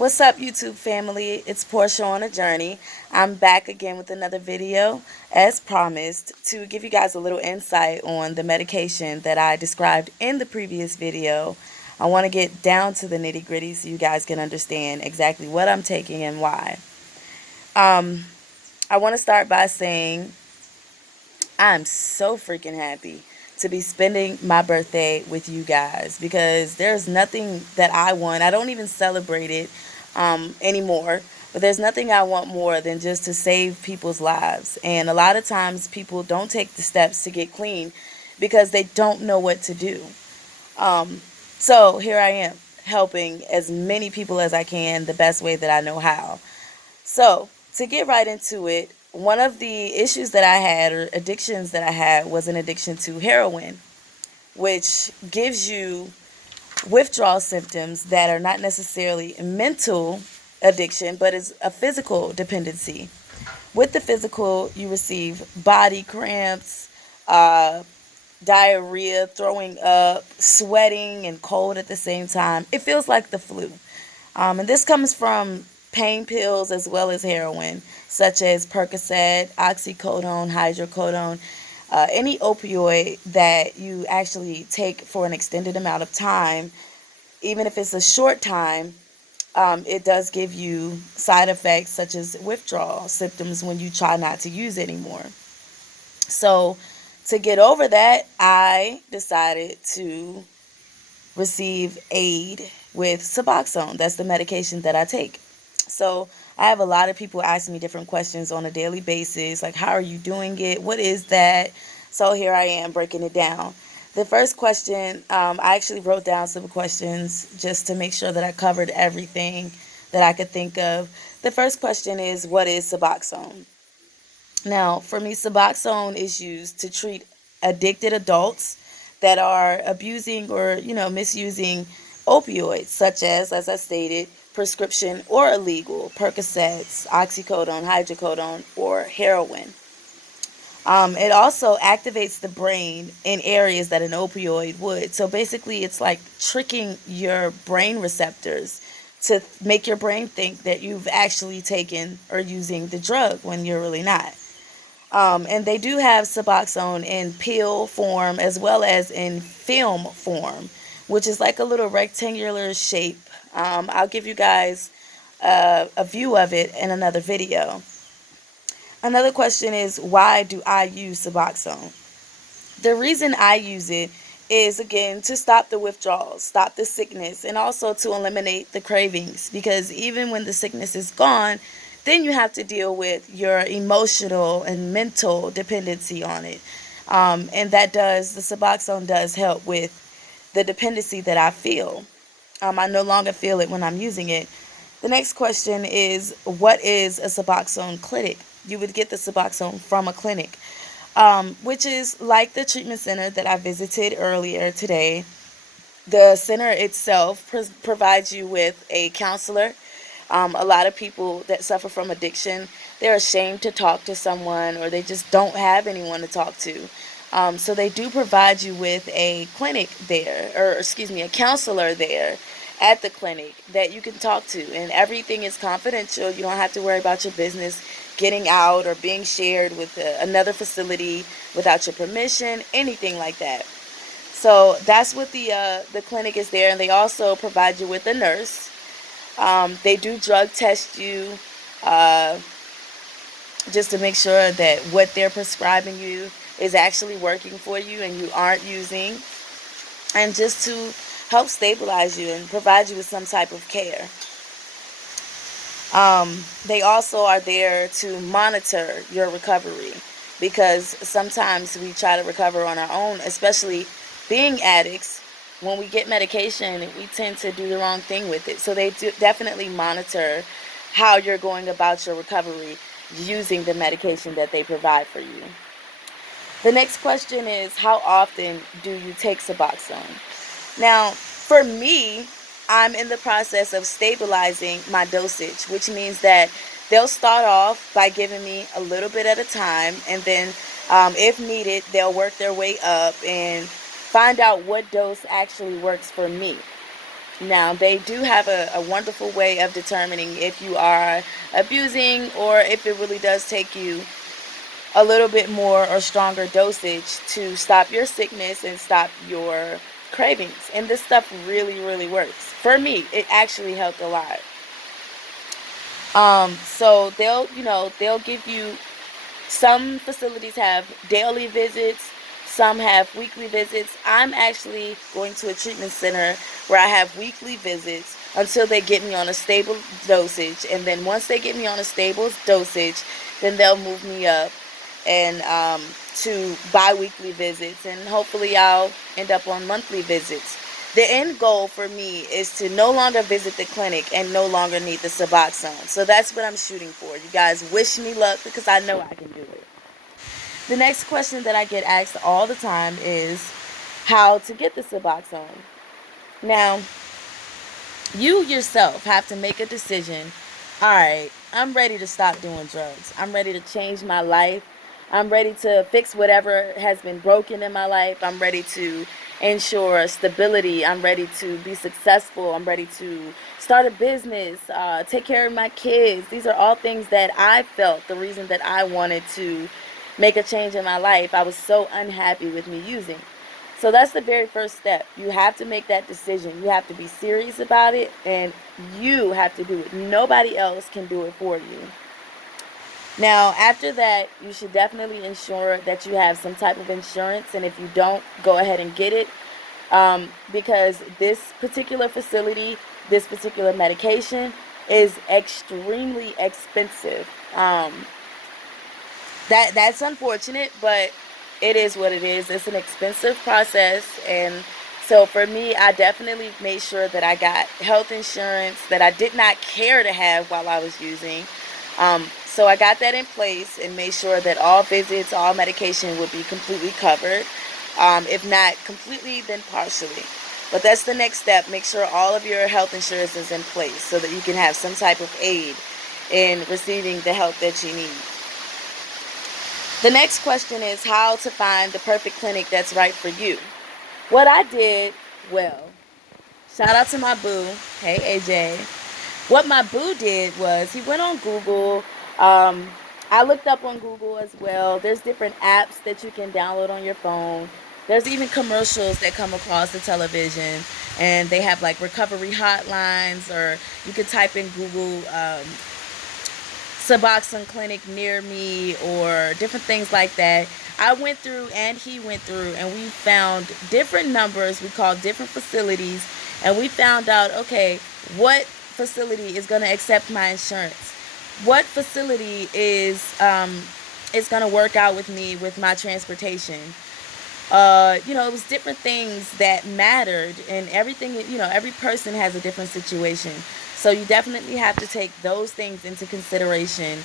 What's up, YouTube family? It's Portia on a Journey. I'm back again with another video, as promised, to give you guys a little insight on the medication that I described in the previous video. I want to get down to the nitty gritty so you guys can understand exactly what I'm taking and why. I want to start by saying I'm so freaking happy to be spending my birthday with you guys because there's nothing that I want. I don't even celebrate it anymore, but there's nothing I want more than just to save people's lives. And a lot of times people don't take the steps to get clean because they don't know what to do. Um, so here I am helping as many people as I can the best way that I know how. So, to get right into it, one of the issues that I had, or addictions that I had, was an addiction to heroin, which gives you withdrawal symptoms that are not necessarily mental addiction, but is a physical dependency. With the physical, you receive body cramps, uh, diarrhea, throwing up, sweating, and cold at the same time. It feels like the flu. And this comes from pain pills as well as heroin, such as Percocet, oxycodone, hydrocodone, any opioid that you actually take for an extended amount of time, even if it's a short time. It does give you side effects such as withdrawal symptoms when you try not to use it anymore. So, to get over that, I decided to receive aid with Suboxone. That's the medication that I take. So I have a lot of people asking me different questions on a daily basis, like how are you doing it? What is that? So here I am breaking it down. The first question, I actually wrote down some questions just to make sure that I covered everything that I could think of. The first question is, what is Suboxone? Now, for me, Suboxone is used to treat addicted adults that are abusing or, misusing opioids, such as I stated, prescription or illegal, Percocets, oxycodone, hydrocodone, or heroin. It also activates the brain in areas that an opioid would. So basically, it's like tricking your brain receptors to make your brain think that you've actually taken or using the drug when you're really not. And they do have Suboxone in pill form as well as in film form, which is like a little rectangular shape. I'll give you guys a view of it in another video. Another question is, why do I use Suboxone? The reason I use it is, again, to stop the withdrawals, stop the sickness, and also to eliminate the cravings. Because even when the sickness is gone, then you have to deal with your emotional and mental dependency on it. And the Suboxone does help with the dependency that I feel. I no longer feel it when I'm using it. The next question is, what is a Suboxone clinic? You would get the Suboxone from a clinic, which is like the treatment center that I visited earlier today. The center itself provides you with a counselor. A lot of people that suffer from addiction, they're ashamed to talk to someone or they just don't have anyone to talk to. So they do provide you with a clinic there, or excuse me, a counselor there at the clinic that you can talk to. And everything is confidential. You don't have to worry about your business getting out or being shared with another facility without your permission, anything like that. So that's what the clinic is there. And they also provide you with a nurse. They do drug test you uh, just to make sure that what they're prescribing you is actually working for you and you aren't using, and just to help stabilize you and provide you with some type of care. They also are there to monitor your recovery, because sometimes we try to recover on our own, especially being addicts. When we get medication, we tend to do the wrong thing with it. So they do definitely monitor how you're going about your recovery using the medication that they provide for you. The next question is, how often do you take Suboxone? Now, for me, I'm in the process of stabilizing my dosage, which means that they'll start off by giving me a little bit at a time, and then if needed, they'll work their way up and find out what dose actually works for me. Now, they do have a wonderful way of determining if you are abusing or if it really does take you a little bit more or stronger dosage to stop your sickness and stop your cravings. And this stuff really, really works. For me, it actually helped a lot. So they'll give you, some facilities have daily visits, some have weekly visits. I'm actually going to a treatment center where I have weekly visits until they get me on a stable dosage. And then once they get me on a stable dosage, then they'll move me up and to bi-weekly visits. And hopefully I'll end up on monthly visits. The end goal for me is to no longer visit the clinic and no longer need the Suboxone. So that's what I'm shooting for. You guys wish me luck because I know I can do it. The next question that I get asked all the time is how to get the Suboxone. Now, you yourself have to make a decision. All right, I'm ready to stop doing drugs. I'm ready to change my life. I'm ready to fix whatever has been broken in my life. I'm ready to ensure stability. I'm ready to be successful. I'm ready to start a business, take care of my kids. These are all things that I felt the reason that I wanted to make a change in my life. I was so unhappy with me using. So that's the very first step. You have to make that decision. You have to be serious about it, and you have to do it. Nobody else can do it for you. Now, after that, you should definitely ensure that you have some type of insurance, and if you don't, go ahead and get it, because this particular facility, this particular medication is extremely expensive. That's unfortunate, but it is what it is. It's an expensive process, and so for me, I definitely made sure that I got health insurance that I did not care to have while I was using. So I got that in place and made sure that all visits, all medication would be completely covered. If not completely, then partially. But that's the next step. Make sure all of your health insurance is in place so that you can have some type of aid in receiving the help that you need. The next question is how to find the perfect clinic that's right for you. What I did, well, shout out to my boo. Hey, AJ. What my boo did was he went on Google. I looked up on Google as well. There's different apps that you can download on your phone. There's even commercials that come across the television, and they have like recovery hotlines, or you could type in Google Suboxone clinic near me or different things like that. I went through and he went through and we found different numbers. We called different facilities and we found out, okay, what facility is going to accept my insurance? What facility is going to work out with me with my transportation? It was different things that mattered, and everything, every person has a different situation. So you definitely have to take those things into consideration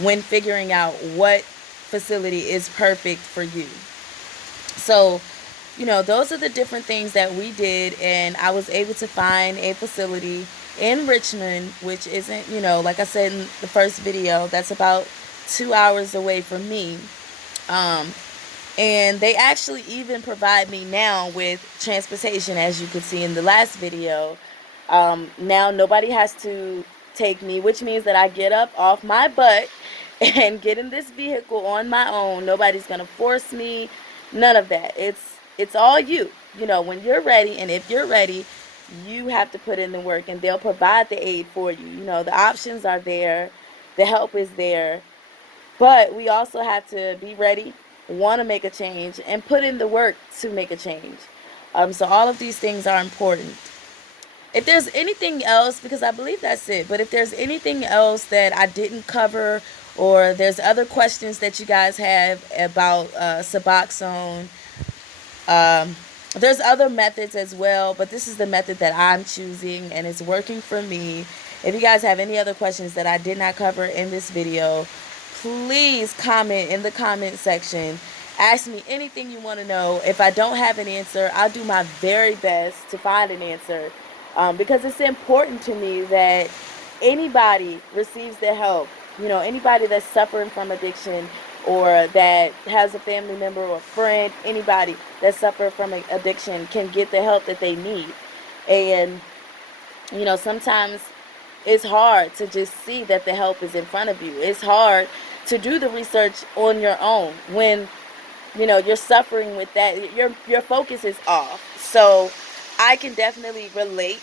when figuring out what facility is perfect for you. So, those are the different things that we did, and I was able to find a facility in Richmond, which isn't, like I said in the first video, that's about 2 hours away from me. And they actually even provide me now with transportation, as you could see in the last video. Now nobody has to take me, which means that I get up off my butt and get in this vehicle on my own. Nobody's gonna force me, none of that. It's all you. When you're ready, and if you're ready, you have to put in the work, and they'll provide the aid for you. The options are there, the help is there. But we also have to be ready, want to make a change, and put in the work to make a change. So all of these things are important. If there's anything else, because I believe that's it, but if there's anything else that I didn't cover, or there's other questions that you guys have about Suboxone, there's other methods as well, but this is the method that I'm choosing, and it's working for me. If you guys have any other questions that I did not cover in this video, please comment in the comment section. Ask me anything you want to know. If I don't have an answer, I'll do my very best to find an answer, because it's important to me that anybody receives the help. Anybody that's suffering from addiction, or that has a family member or friend, anybody that suffers from addiction can get the help that they need. And Sometimes it's hard to just see that the help is in front of you. It's hard to do the research on your own when you're suffering with that. Your focus is off. So I can definitely relate.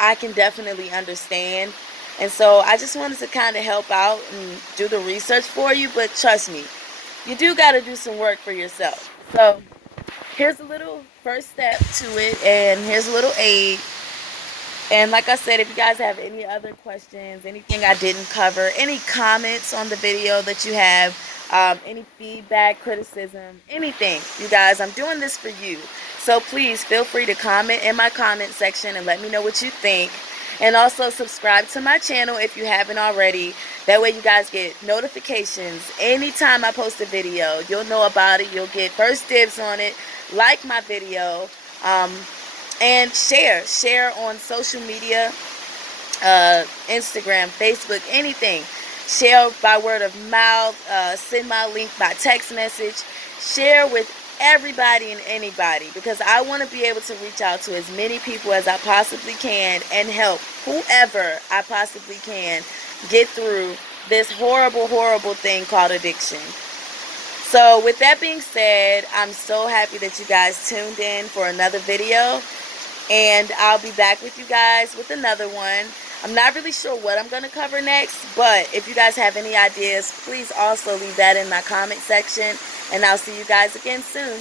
I can definitely understand. And so I just wanted to kind of help out and do the research for you. But trust me, you do got to do some work for yourself. So here's a little first step to it, and here's a little aid. And like I said, if you guys have any other questions, anything I didn't cover, any comments on the video that you have, any feedback, criticism, anything, you guys, I'm doing this for you. So please feel free to comment in my comment section and let me know what you think. And also subscribe to my channel if you haven't already. That way you guys get notifications anytime I post a video. You'll know about it. You'll get first dibs on it. Like my video. And share on social media, Instagram, Facebook, anything. Share by word of mouth, send my link by text message. Share with everybody and anybody, because I want to be able to reach out to as many people as I possibly can and help whoever I possibly can get through this horrible, horrible thing called addiction. So with that being said, I'm so happy that you guys tuned in for another video. And I'll be back with you guys with another one. I'm not really sure what I'm going to cover next, but if you guys have any ideas, please also leave that in my comment section. And I'll see you guys again soon.